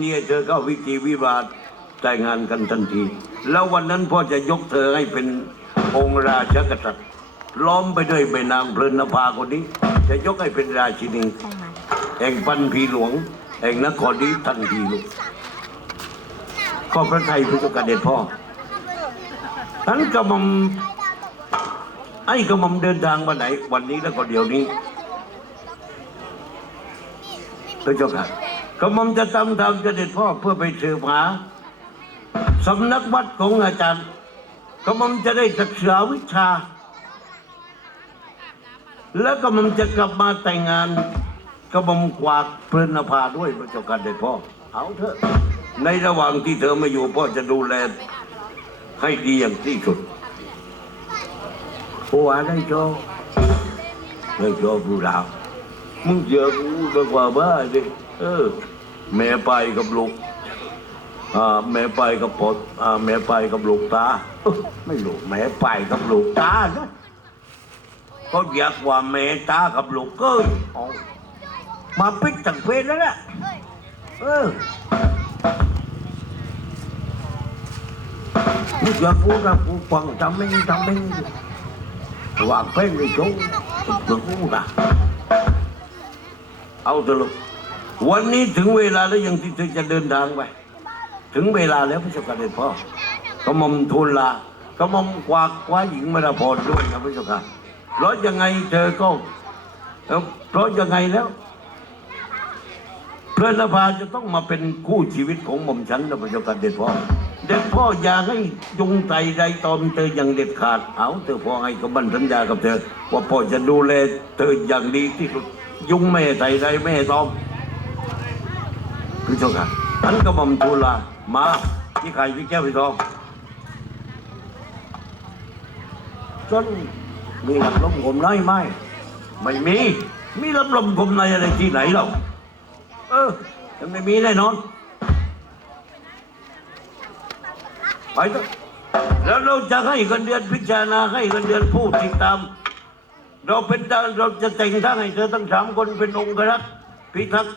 เนี่ยเธอเข้าวิธีวิวาทแต่งงานกันทันที แล้ววันนั้นพ่อจะยกเธอให้เป็นองค์ราชกษัตริย์ล้อมไปด้วยแม่นางเพลินนภาคนนี้ จะยกให้เป็นราชินีแห่งปันพีหลวงแห่งนครนี้ทันทีลูกก็พระไทยพระเจ้ากเด็จพ่อท่านกระม่อมไอ้กระม่อมเดินทางวันไหน วันนี้แล้วก็เดี๋ยวนี้พระเจ้าค่ะ กระหม่อมจะทำตามเสด็จพ่อเพื่อไปสืบหาสำนักวัดของอาจารย์กระหม่อมจะได้ศึกษาวิชา แล้วกระหม่อมจะกลับมาแต่งงานกระหม่อมกวาดเพลินภาด้วยพระเจ้าค่ะเด็จพ่อ เอาเถอะ ในระหว่างที่เธอไม่อยู่พ่อจะดูแลให้ดีอย่างที่สุดผัวได้โจได้โจผู้เรามึงเจอกูดีกว่าบ้าดิเออ แม่ไปกับลูกแม่ไปกับปดแม่ไปกับลูกตา ไม่รู้แม่ไปกับลูกตาก็อยากว่าแม่ตากับลูกเก้ยเอมาปิดตังเพศแล้วนะเออมึงจะพูดนะกูฟังทำไม่ทำไม่วางเพลงในโชว์กูกูนะเอาเถอะลูก วันนี้ถึงเวลาแล้วยังที่เธอจะเดินทางไป ถึงเวลาแล้วพระเจ้าค่ะเด็จพ่อกระหม่อมทูลลากระหม่อมกวากคว้าหญิงมาราพรด้วยนะพระเจ้าค่ะเพราะยังไงเธอก็เพราะยังไงแล้วเพลินนภาจะต้องมาเป็นคู่ชีวิตของหม่อมฉันนะพระเจ้าค่ะเด็จพ่อเด็จพ่ออย่าให้ยงใจใดตอมเธออย่างเด็ดขาดเอาเธอพ่อให้กบันสัญญากับเธอ ว่าพ่อจะดูแลเธออย่างดีที่สุดยุงไม่ให้ใส่ใดไม่ตอม พระเจ้าค่ะท่านกระหม่อมทูลลามาที่ใครพี่แก้วพี่ทองจนมีรับลมคมในไหมไม่มี มีรับลมคมในอะไรที่ไหนหรอกเออยังไม่มีแน่นอนไปเถอะแล้วเราจะให้เงินเดือนพิจารณาให้เงินเดือนผู้ติดตาม เราเป็นดาเราจะแต่งทั้งให้เธอทั้งสามคนเป็นองค์รักพิทักษ์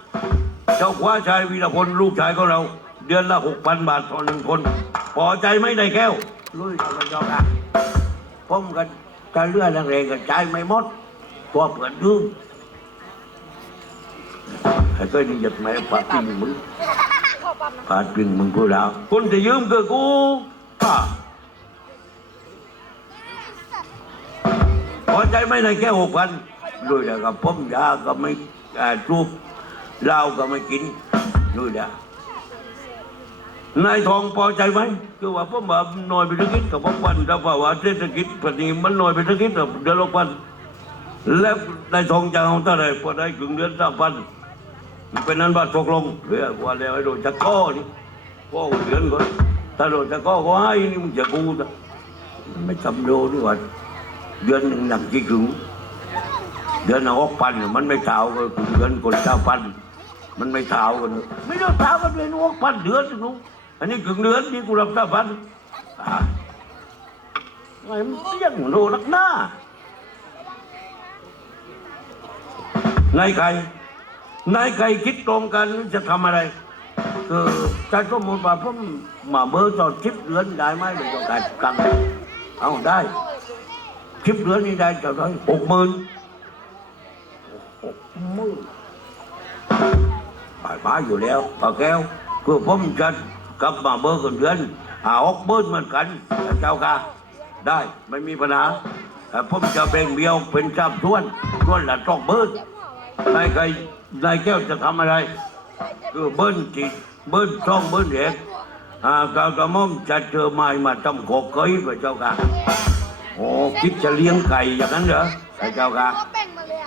เจ้าคว้าชายวีรพลลูกชายของเรา เดือนละหกพันบาทต่อหนึ่งคน พอใจไหมนายแก้ว ลุยกันเจ้าค่ะผมกันจะเลื่อนแรงกันใจไม่หมดตัวเปิดดื้อไอ้ตัวนี้หยัดแม่ปาปิ้งมึงปาปิ้งมึงพูดแล้วคุณจะยืมคือกูอะพอใจไหมนายแก้วหกพันด้วยแล้วกับผมยาก็ไม่อ่าทูบ เหล้าก็ไม่กินด้วยแล้นายทองพอใจไหมคือว่าผมว่าหน่อยไปสักนิดกับผมวันถ้าว่าว่าเศรษฐกิจปัจจุบันมันหน่อยไปสักนิดเดือนละพันแล้วนายทองจะเอาเท่าไหร่พอได้ครึ่งเดือนสามพันเป็นนั้นว่าตกลงเหลือว่าแล้วไอ้โดนจะก้อนี่ก้อเดือนก่อนถ้าโดนจะก้อก็ให้นี่มึงจะกูนะไม่จำโดด้วยว่าเดือนหนึ่งหนักกี่ครึ่งเดือนละหกพันมันไม่เท่ากับเดือนคนเก้าพัน มันไม่เท่ากันเลยไม่ต้องเท่ากันเลยนุ๊กพันเดือนนุ๊กอันนี้ครึ่งเดือนนี่กูรับเท่าพันอ่าไงมันเตี้ยงโลนักหน้านายใครนายใครคิดตรงกันจะทำอะไรคือใจสมมติว่าผมมาเบอร์จอดชิปเดือนได้ไหมเดี๋ยวกันกันเอาได้ชิปเดือนนี้ได้จะได้หกหมื่นหกหมื่นบายบาอยู่แล้วป้าแก้วคือผมจะกลับมาเบอร์กันเดือนหาออกเบิร์เหมือนกันเจ้าค่ะได้ไม่มีปัญหาแต่ผมจะแบ่งเบี้ยวเป็นสามส่วนส่วนละสองเบิร์นายใครนายแก้วจะทำอะไร คือเบิ้ลจิตเบิ้ลช่องเบิ้ลเด็กอ่ากากระม่อมจะเจอไม้มาทำโขกเกยพระเจ้าค่ะโอ้คิดจะเลี้ยงไก่อย่างนั้นเหรอ พระเจ้าค่ะ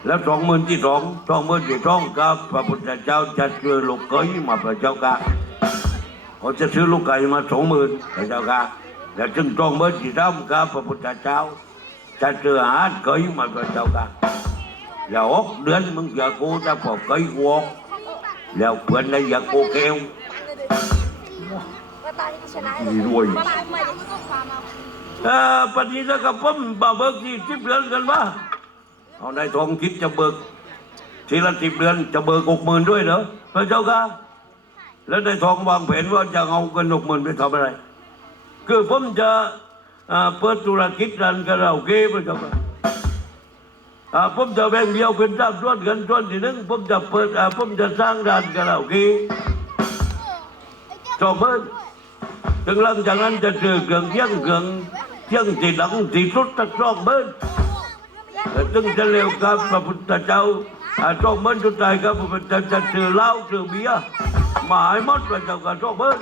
แล้วสองหมื่นที่สองสองหมื่นที่สองครับพระพุทธเจ้าจะซื้อลูกเกยมาพระเจ้าค่ะเขาจะซื้อลูกไก่มาสองหมื่นพระเจ้าค่ะแล้วจึงสองหมื่นที่สามครับพระพุทธเจ้าจะซื้ออาหารเกยมาพระเจ้าค่ะแล้วหกเดือนมึงอย่ากูจะพอเกยวอกแล้วเพื่อนในอย่ากูแก้วมีรวยเออปฏิเสธกับผมบ่เบิกที่สิบเดือนกันวะ เอานายทองคิดจะเบิกทีละสิบเดือนจะเบิกหกหมื่นด้วยเหรอพระเจ้าค่ะแล้วในทองวางแผนว่าจะเอาเงินหกหมื่นไปทำอะไร คือผมจะเปิดธุรกิจร้านคาราโอเกะไปทำไมอ่าผมจะแบ่งเดียวเป็นสามส่วนเงินส่วนที่หนึ่งผมจะเปิดผมจะสร้างร้านคาราโอเกะจอบเบิ้ลถึงหลังจากนั้นจะซื้อเครื่องเที่ยงเครื่องเที่ยงที่ดังทีสุดตักจอบเบิ้ล ถึงจะเร็วครับพระพุทธเจ้าอาจองเบิ้ลจุดใจครับพระพุทธเจ้าจะซื้อเหล้าซื้อเบียร์หมายหมดพระเจ้าก็จองเบิ้ล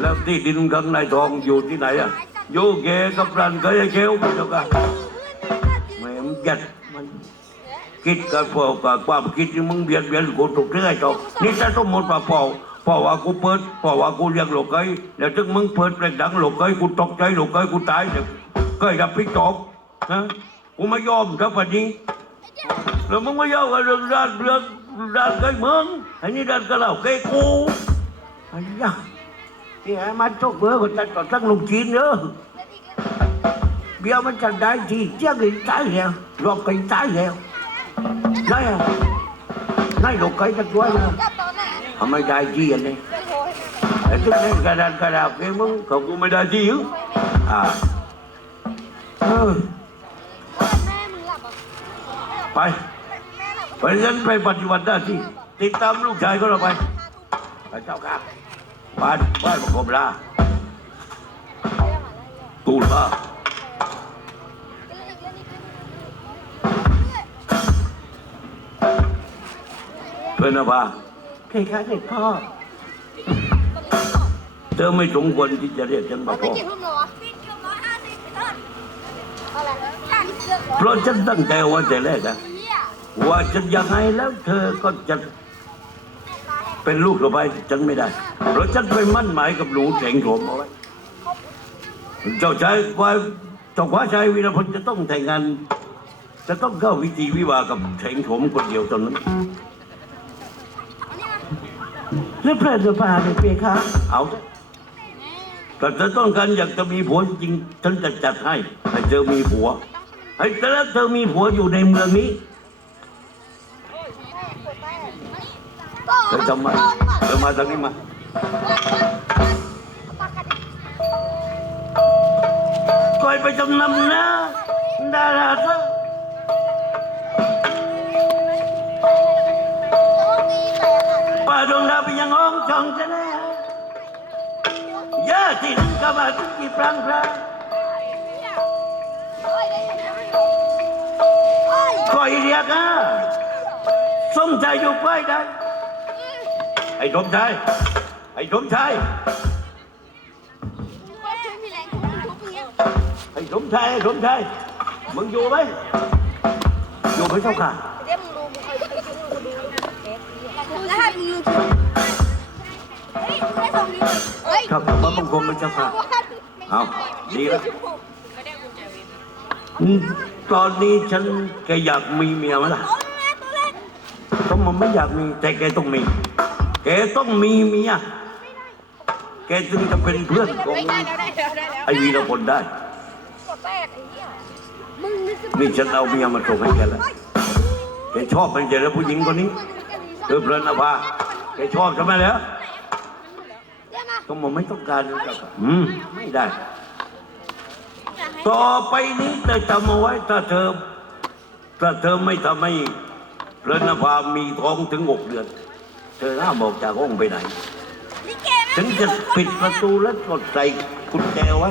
แล้วที่ดินข้างในทองอยู่ที่ไหนอะอยู่เกกับรันเคยเกลพระเจ้าก็แม่มนยัดมันคิดกับพอกับความคิดที่มึงเบียดเบียนกูถูกเรื่อยจบนี่จะต้องหมดป่าเปล่าเพราะว่ากูเปิดเพราะว่ากูเลี้ยงลูกไก่แล้วถึงมึงเปิดเพลงดังลูกไก่กูตกใจลูกไก่กูตายเดี๋ยวก็อย่าพิจอบนะ กูไม่ยอมครับวันนี้แล้วมึงไม่ยอมกับเรื่องด้านเรื่องด้านไก่เมืองอันนี้ด้านกระเหล่าไก่กูไอ้ยะที่ไอ้มันชกเบอร์คนตัดต่อตั้งลงจีนเนอะเบี้ยมันจะได้ทีเจ้าเลยตายแล้วรอบไก่ตายแล้วได้อะได้ลูกไก่จะตัวแล้ทำไมได้ทีอันนี้ไอ้ที่เล่กระดานกระดาษไอ้มึงเขากูไม่ได้ทีอยู่อ่าเออ ไปเพราะฉะนั้นไปปฏิบัติหน้าที่ติดตามลูกชายก็เราไปพระเจ้าครับบ้านบ้านประกอบลาตูลาเพื่อนนะพาใครคะเด็กพ่อ เธอไม่สมควรที่จะเรียกฉันว่าไม่พ่อ กี่ทุ่มหรอร้อยห้าสิบไปต้นอะไรห้าสิบ เลือกร้อยเพราะฉันตั้งใจไว่าแต่แรกนะเฮียว่าฉันยังไงแล้วเธอก็จะเป็นลูกเราไปฉันไม่ได้ เพราะฉันไปมั่นหมายกับหนูแสงโฉมเอาไว้เจ้าชายว่าเจ้าฟ้าชายวีรพลจะต้องแต่งงาน จะต้องเข้าวิธีวิวาห์กับแสงโฉมคนเดียวเท่านั้นแล้วพระจะพาไปเปียคะเอาเถอะแต่เธอต้องการอยากจะมีผัวจริงๆฉันจะจัดให้ให้เธอมีผัว ให้แต่แล้วเธอมีผัวอยู่ในเมืองนี้ เธอจำไว้เธอมาทางนี้มาก่อยไปจำนำนะดาราเธอป่าดวงดาวไปยังห้องช่องจะแน่ยาที่นึงก็มาทุกกี่พรังพระ ก่อยเรียกอะสมใจอยู่ไปได้ ไอ้สมชายไอ้สมชายไอ้สมชายไอ้สมชายมึงอยู่ไหมอยู่ไหมเจ้าค่ะแล้วให้มึงลืมเฮ้ยได้สองนิ้วเฮ้ยครับพระบังคมพระเจ้าค่ะเอาดีแล้วอืม ตอนนี้ฉันแกอยากมีเมียไหมล่ะโอ้ยตัวเล็กต้องมันไม่อยากมีแต่แกต้องมี แกต้องมีเมียแกจึงจะเป็นเพื่อนของได้แล้วได้แล้วได้แล้วไอ้วีรพลได้กดแปดไอ้เหี้ยมึงนี่คือนี่ฉันเอาเมียมาส่งให้แกแล้วแกชอบเป็นเจแล้วผู้หญิงคนนี้เธอเพลินอภาแกชอบใช่ไหมแล้วเดี๋ยวมาต้องบอกไม่ต้องการนะอืมไม่ได้ ต่อไปนี้เธอจำเอาไว้ถ้าเธอ ถ้าเธอไม่ทำให้เพลนภามีท้องถึงหกเดือน เธอห้ามออกจากห้องไปไหนฉันจะปิดประตูและกดใส่กุญแจไว้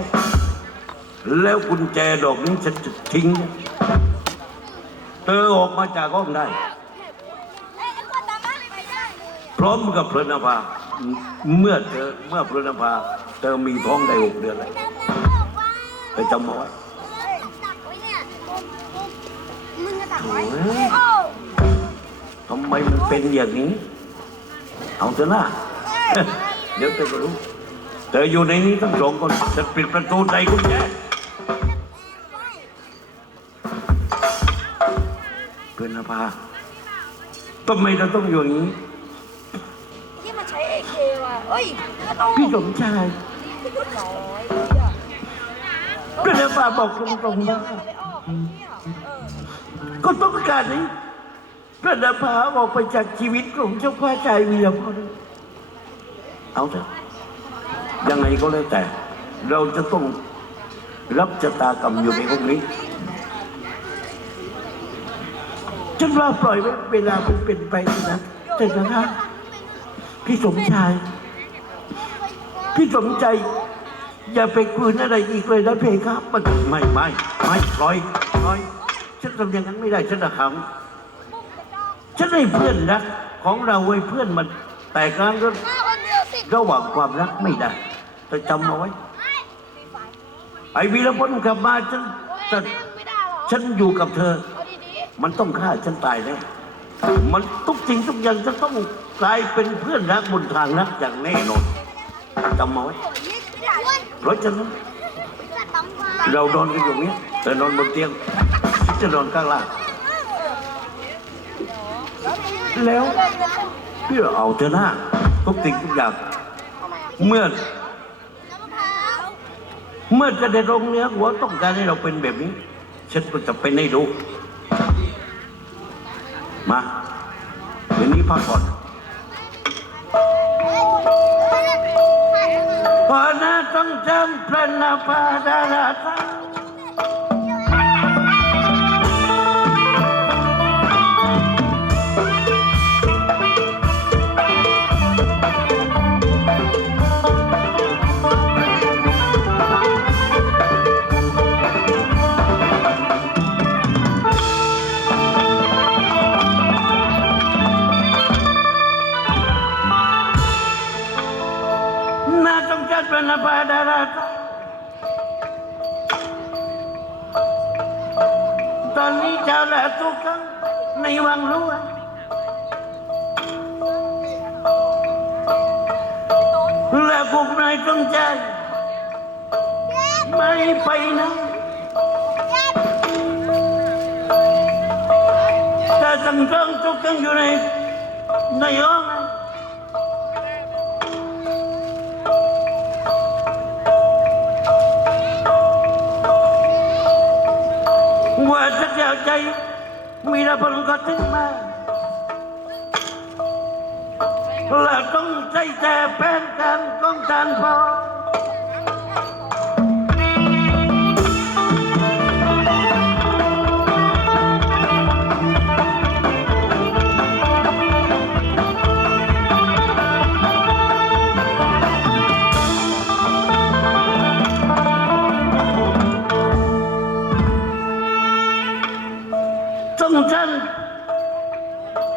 แล้วกุญแจดอกนี้ฉันจะทิ้ง เธอออกมาจากห้องได้ พร้อมกับเพลินภาเมื่อเธอเมื่อเพลินภาเธอมีท้องได้หกเดือนแล้ว จำแล้วบอกว่าเธอจำเอาไว้ตักไว้เนี่ยมึงจะตักไว้โอ้ยโอ้ทำไมมันเป็นอย่างนี้ เอาเถอะนะเดี๋ยวเธอก็รู้เธออยู่ในนี้ทั้งสองคนจะปิดประตูใส่กุญแจเพลินภาทำไมเราต้องอยู่อย่างนี้ที่มันใช้เอเคว่ะเฮ้ยไม่ต้องพี่สมชายน้อย พระเจ้าพาบอกตรงๆว่าไปออกเนี่ยเออก็ต้องการให้พระเจ้าออกไปจากชีวิตของเจ้าพ่อชายวีรพลเอาเถอะยังไงก็แล้วแต่ เราจะต้องรับชะตากรรมอยู่ในห้องนี้ฉันว่าปล่อยไว้เวลามันเป็นไปนะแต่นะพี่สมชาย พี่สมใจ อย่าไปคืนอะไรอีกเลยนะเพครับมันไม่ไม่ไม่ปล่อยปล่อย ฉันทำอย่างนั้นไม่ได้ฉันระคังฉันให้เพื่อนรักของเราไว้เพื่อนมันแต่กลางก็ระหว่างความรักไม่ได้แต่จำเอาไว้ไอ้วีรพลกลับมาฉันฉันอฉันอยู่กับเธอ มันต้องฆ่าฉันตายแน่มันทุกสิ่งทุกอย่างจะต้องกลายเป็นเพื่อนรักบนทางรักอย่างแน่นอนจำเอาไว้ ๆไม่ได้อ้วนเพราะฉะนั้นจะต้องมาเรานอนกันอยู่เนี้ยเธอนอนบนเตียงฉันจะนอนข้างล่างแล้วเพื่อเอาเธอหน้าทุกสิ่งทุกอย่างเมื่อน้ำมะพร้าวเมื่อจะได้ลงเนื้อหัวต้องการให้เราเป็นแบบนี้ ฉันก็จะเป็นให้ดูมาคืนนี้พักผ่อนพอนา ต้องจำพระนาพาดาราตา นี้เจ้าและทุกครั้งในวั ใจไม่ไปไหนแต่ตั้งต้อ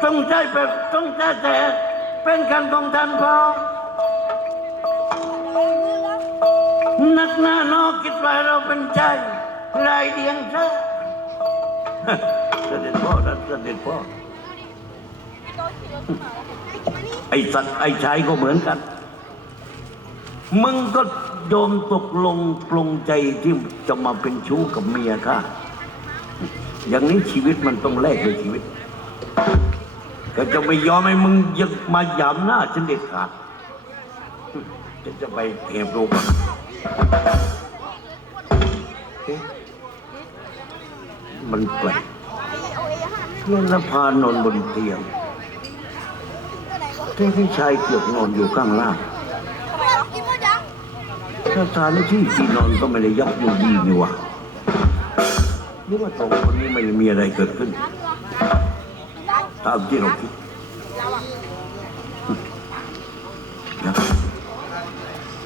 ต้องใจแบบต้องใจแต่เป็นการของท่านพอนักหน้านอกคิดว่าเราเป็นใจรายเดียงซะเสด็จพ่อนะเสด็จพ่อไอ้สัตว์ไอ้ชายก็เหมือนกัน มึงก็โยมตกลงปลงใจที่จะมาเป็นชู้กับเมียข้าอย่างนี้ชีวิตมันต้องแลกด้วยชีวิต ก็จะไม่ยอมให้มึงยังมาหยามหน้าฉันเด็ดขาดฉันจะไปแอบดูกมันแปลกเล่นละพานอนบนเตียงแต่พี่ชายเกือบนอนอยู่ข้างล่างถ้าทานที่ที่นอนก็ไม่ได้ยักอยู่ดีนี่หวะนึกว่าสองคนนี้ไม่มีอะไรเกิดขึ้น ตามที่เราคิดนะ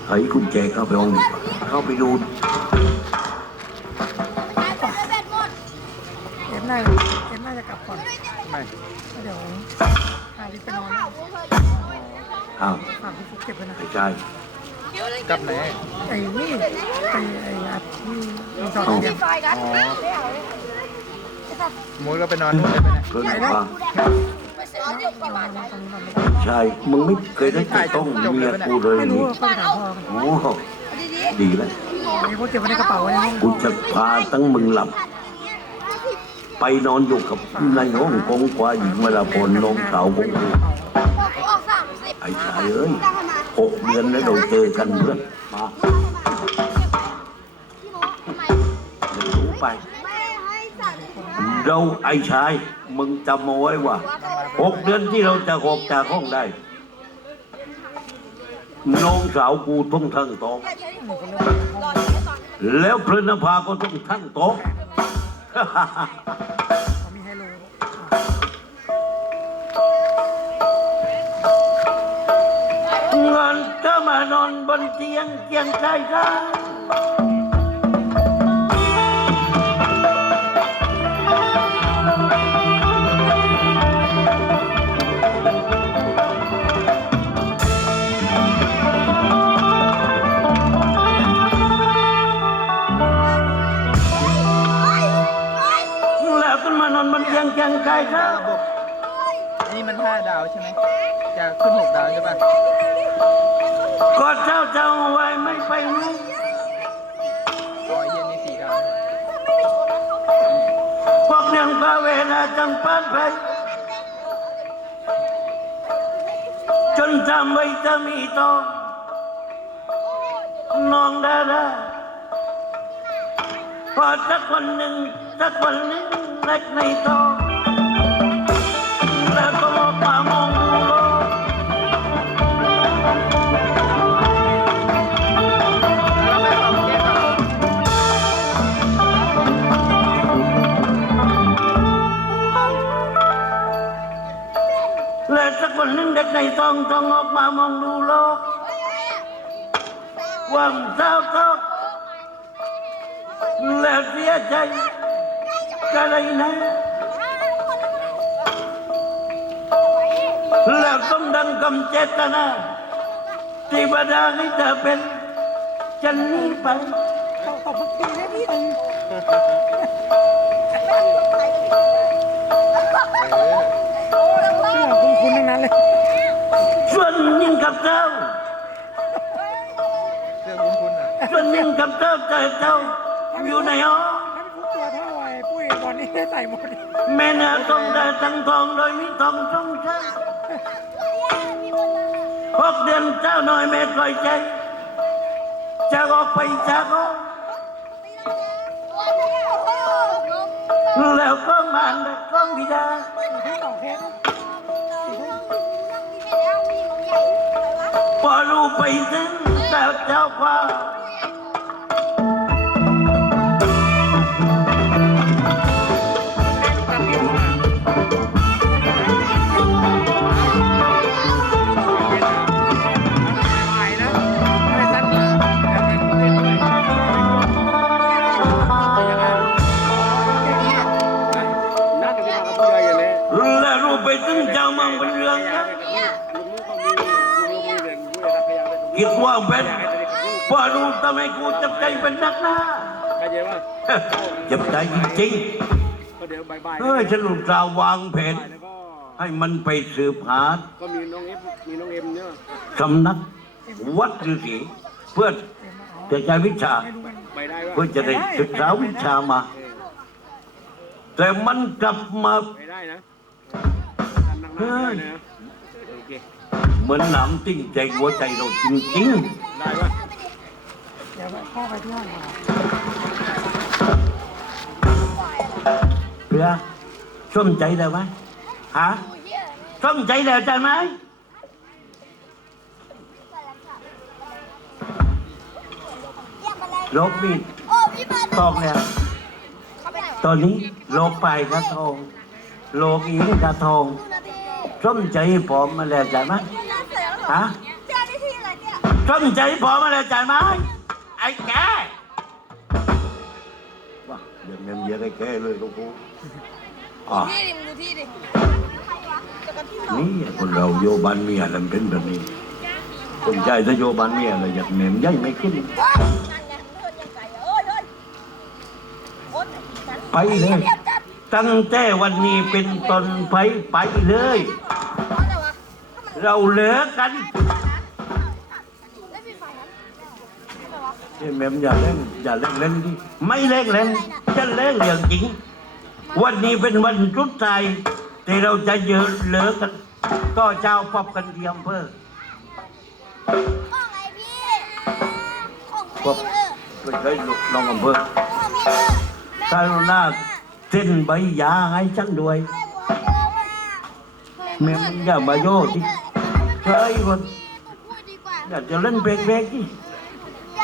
ไขกุญแจเข้าไปห้องดีกว่าเข้าไปดูเบ็ดหมดเอ็มน่าเอ็มน่าจะกลับก่อนไม่เดี๋ยวพาลิฟไปนอนอ้าวฝากพี่ฟุกเก็บไว้นะไอ้ชายกลับไหนไอ้นี่ไอ้ไอ้อัดที่รีสอร์ทเอาเนี่ยไฟกัน มุ้ยก็ไปนอนนู่นเลยไปเนี่ย เกินฟังไปเสียเดี๋ยวก่อนตรงนี้นอนไม่ได้ชายมึงไม่เคยได้แต่ต้องเมียกูเลยไม่รู้นี่ว่าเขาไปถามพ่อกันโอ้โหดีแล้วไอ้พวกเก็บไว้ในกระเป๋าไว้ในห้องกูจะพาตั้งมึงหลับ ไปนอนอยู่กับในห้องกงกว่าหญิงเวลาพลน้องสาวของกูออกสามสิบไอ้ชายเอ้ยหกเดือนแล้วเราเจอกันเพื่อนมาพี่โมทำไมเดี๋ยวรู้ไปไม่ให้สั่ง เราไอ้ชายมึงจำเอาไว้ว่าหกเดือนที่เราจะออกจากห้องได้ น้องสาวกูต้องทั้งโต๊ะแค่นี้รออยู่แล้วพระนภาก็ต้องทั้งโต๊ะเขานก็มานอนบนเตียงเตียงชายได้ งเตียงชายได้ระบบอันนี้มันห้าดาวใช่ไหมจะขึ้นหกดาวใช่ป่ะก็เจ้าเจ้าไว้ไม่ไปรู้อ๋อไอ้เย็นนี่สี่ดาวพวกยังพาเวลาจังปานไปจนจำไว้จะมีตองน้องดาดาพอสักวันหนึ่งสักวันหนึ่งเล็กในตอง เด็กในตองต้องออกมามองดูโลกว่างเจ้าตกแล้วเสียใจก็เลยนะแล้วต้องดังกำเจตนาที่บดาให้เธอเป็นจะหนีไปตบตบเมื่อกี้นะพี่หนึ่งชื่อของ คุณคุณทั้งนั้นเลยส่วนยิ่งกับเจ้าเสื้อคุ้นๆอะส่วนยิ่งกับเจ้าเจเจ้าอยู่ในห้องถ้าพี่ฟุกตัวเท่าไอ้ปุ้ยบอลนี่ได้ใส่หมดแม่นาต้องได้ทั้งทองโดยม่ต้องสงสัยหกเดือนเจ้าหน้อยแม่คอยใจจะออกไปจากห้อแล้วก็มานได้กล้อง บิดาอยู่ที่ต่อแค่พอรู้ไปถึงแต่เจ้าว่า พอรู้ทำไมกูจับใจเป็นนักหน้าเข้าใจว่าจับใจจริงก็เดี๋ยวบายๆเฮ้ยฉันลูกสาววางแผนๆแล้วก็ให้มันไปสืบหา ก็มีน้องเอฟมีน้องเอ็มเนี่ยสำนักวัดฤาษีเพื่อจะใช้วิชาไปได้ว่าเพื่อจะได้ศึกษาวิชามา แต่มันกลับมาไปได้นะทำนักหน้าได้นะโอเคเหมือนหนามติ้งใจหัวใจเราจริงได้ว่า เดี๋ยวพ่อไปที่ห้องก่อนเพื่อส้มใจแล้วไหมฮะส้มใจแล้วใช่ไหมลกมีดตอกแล้ว ตอนนี้โลกไปกระทองโลกอิงกระทองนะพี่สมใจผมมาแล้วใช่ไหมฮะเจ้มใจผมมาแล้วใช่ไหม อ้แกว้าเดี๋ยวเมมเยอะไอ้แกเลยลูกกูอะพี่ดิมึงดูที่ดิใครวะจะกันที่สองนี่คนเราโยบันเมียมันเป็นแบบนี้สนใจถ้าโยบันเมียอะไรอยากเมมย่อยไม่ขึ้นเฮ้ยนั่นไงเพื่อนยังไงเอ้ยเฮ้ยโอ๊ยฉันไปเลยเรียบจัดตั้งแต่วันนี้เป็นต้นไปไปเลยเพราะอะไรวะถ้ามันเราเลิกกัน อะไรวะเอ้ยแมมอย่าเล่นอย่าเล่นเล่นดิไม่เล่นเล่นจะเล่นเรื่องจริง วันนี้เป็นวันสุดท้ายที่เราจะเยอะเลิกกัน ก็เจ้าพบกันที่อำเภอว่าไงพี่ของพี่เออก็เคยลองอำเภอของพี่เออกรุณาเส้นใบยาให้ฉันด้วยแม่มึงอย่ามาโยกดิเฮ้ยคนพูดดีกว่าอยากจะเล่นเบรกเบรกที่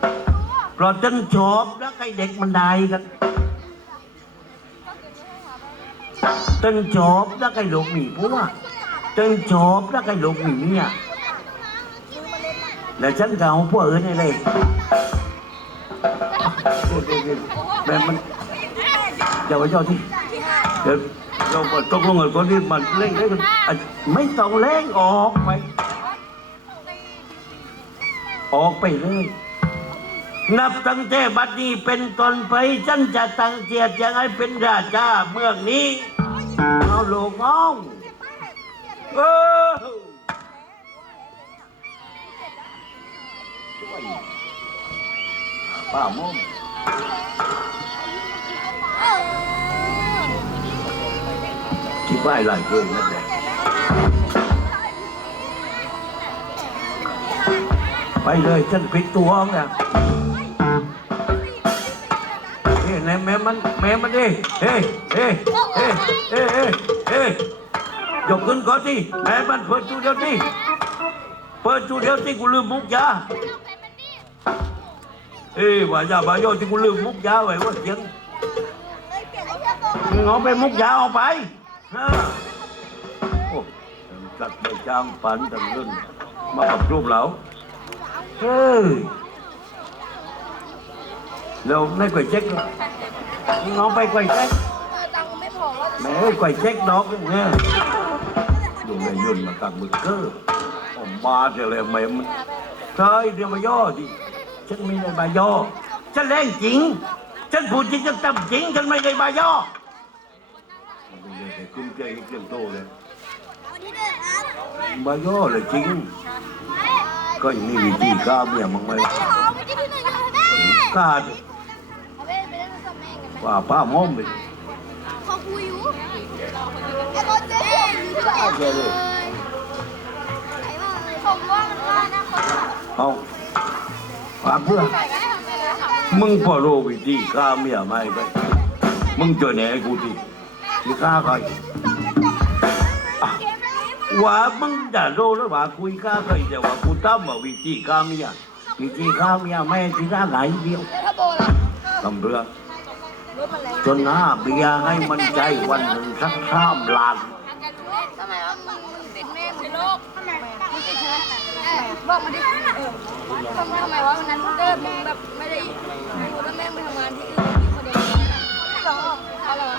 เหนียวเสียเสียงลูกมาเชือกอะเออมาใส่ทาโบฉันไม่เอากับคนจนจบคนใจตึงฉันเอบแล้วมึงอย่ามาย่อดีไหมมันอะเจ้ยไม่ใช่เพราะฉันชอบแล้วไอเด็กมันได้กันฉันชอบแล้วไอ้ลูกหมีผัวฉันชอบแล้วไอ้ลูกหมีเมียแล้วฉันก็เอาพวกอื่นนี่เลยแบบมันอย่าไปเจ้าที่เดี๋ยวเราตกลงกันคนที่มันเล่นได้กันไม่ต้องเล่นออกไป ออกไปเลย นับตั้งแต่บัดนี้เป็นตนไปฉันจะตั้งเจียดยังให้เป็นราชาเมืองนี้ เอาลูกน้องเออป้าโมงที่ป้ายหลายเกินนั่นแหละไปเลยฉันปิดตัวเนี่ย ไหนแม่มันแม่มันดิเฮ้เฮ้เฮ้เฮ้เฮ้เฮ้ยกขึ้นก่อนสิแม่มันเปิดตู้เดียวสิเปิดตู้เดียวสิกูลืมมุกยาเอ้ว่าอย่าบาโยที่กูลืมมุกยาไว้ว่าเสียงงเอาไปมุกยาออกไปฮะโอ้จัดไปจ้างปันจังเรื่องมากับรูปเราเฮ้ย เราไม่ก่อยเช็คหรอกมึงเอาไปก่อยเช็คตังค์ไม่พอว่าแหม่ก่อยเช็คดอกเนี่ยดูในยุ่นมาตักมือเกอร์ออกมาเสียเลยแม่มันใช่เดี๋ยวมาย่อดิฉันไม่ได้บาย่อฉันเล่นจริง ฉันพูดจริงฉันทำจริงฉันไม่ได้บายอไม่ได้แต่คุ้มใจเรื่องโตเลยวันนี้ด้วยครับบายอเลยจริง ก็อย่างนี้วิธีก้าวเมียมึงไม่ก้าดิ ว่าป้าม้อมไปเขาคุยอยู่ไอ้คนเจ๊อยู่ด้วยเลยไหนบ้างเลยผมว่ามันว่านะคนเอาปากเพื่อใส่ได้ทำไปแล้วค่ะมึงพอรู้วิธีกล้าเมียไหมไปมึงเจอแหน่กูดิที่กล้าใครอะว่ามึงจะรู้แล้วว่าคุยกล้าใครแต่ว่ากูตั้มว่าวิธีกล้าเมียวิธีกล้าเมียไม่ที่ร้านไหนเดียวถ้าโบล่ะทำเรือรถมันแรง จนหน้าเบียร์ให้มันใจวันหนึ่งสักข้ามลานทำไมว่ามึงมึงติดแม่มึงโลกทำไมมึงติดเธอเอบอกมาดิเออทำไมวะวันนั้นเออมึงแบบไม่ได้มึงแล้วแม่มึงทำงานที่อื่นที่คนเดียวอะไรวะ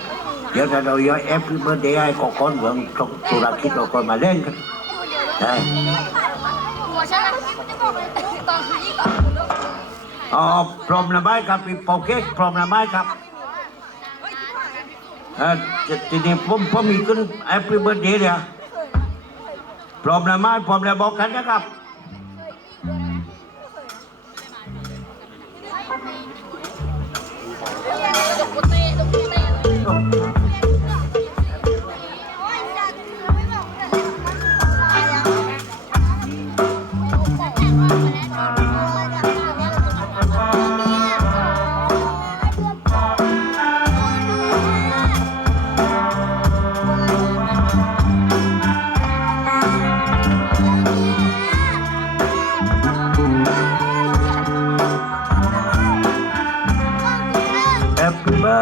เดี๋ยวถ้าเราย้อยแอปเบอร์เดย์ให้ก็คนเหมืองธุรกิจเราคนมาเล่นกันใช่อ๋อพร้อมระบายครับพี่โปเค้กพร้อมระบายครับ ออจะทีนี้ผมผมมีขึ้นแอปเบอร์เดย์เนี่ยพร้อมแล้วไหมพร้อมแล้วบอกกันนะครับด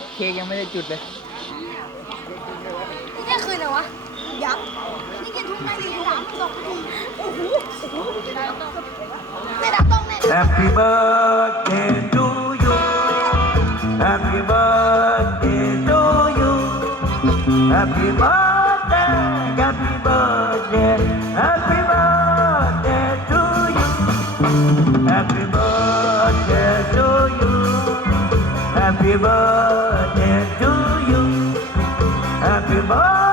ลงจบแล้วเค้กยังไม่ได้จุดเลยนี่ได้คืนเหรอวะยับนี่กินทุกนาทีทุกวันตกโอ้โหโอ้โหไม่ดับต้องแน่ Happy birthday Happy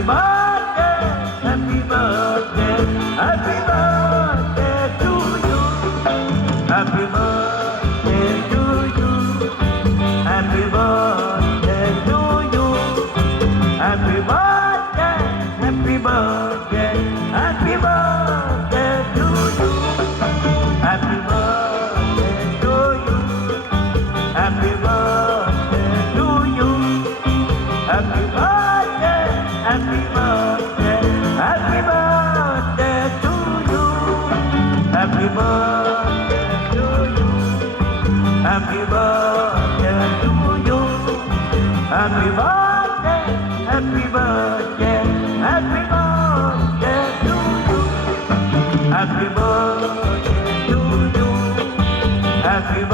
Happy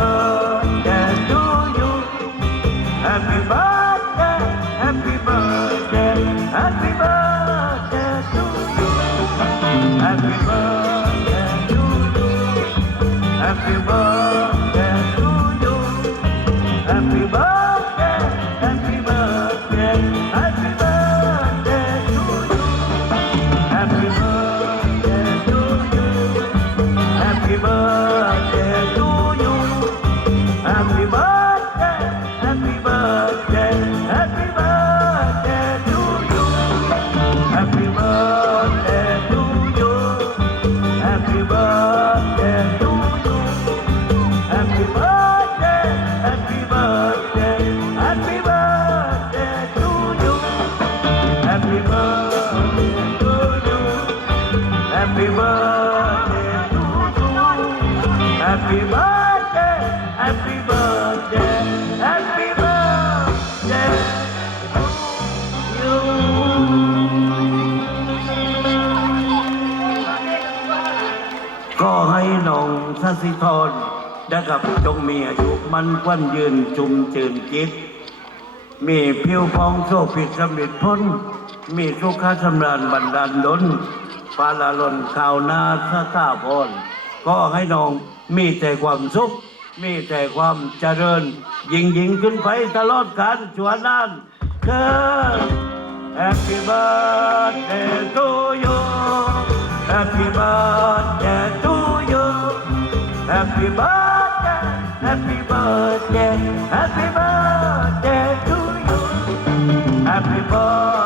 Happy Happy birthday, happy birthday, happy birthday to you ก็ให้น้องสัสิธรนะครับจงมีอายุมันควันยืนชุมจืนจิตมีผิวพองโซผิดสำเร็จพ้น มีสุขสำราญบันดาลดลปาลาลนข่าวนาสะตาพรก็ให้น้อง มีแต่ความสุข มีแต่ความเจริญ ยิ่งยิ่งขึ้นไปตลอดกาลชวนนานเธอ Happy birthday to you Happy birthday to you Happy birthday Happy birthday Happy birthday to you Happy birthday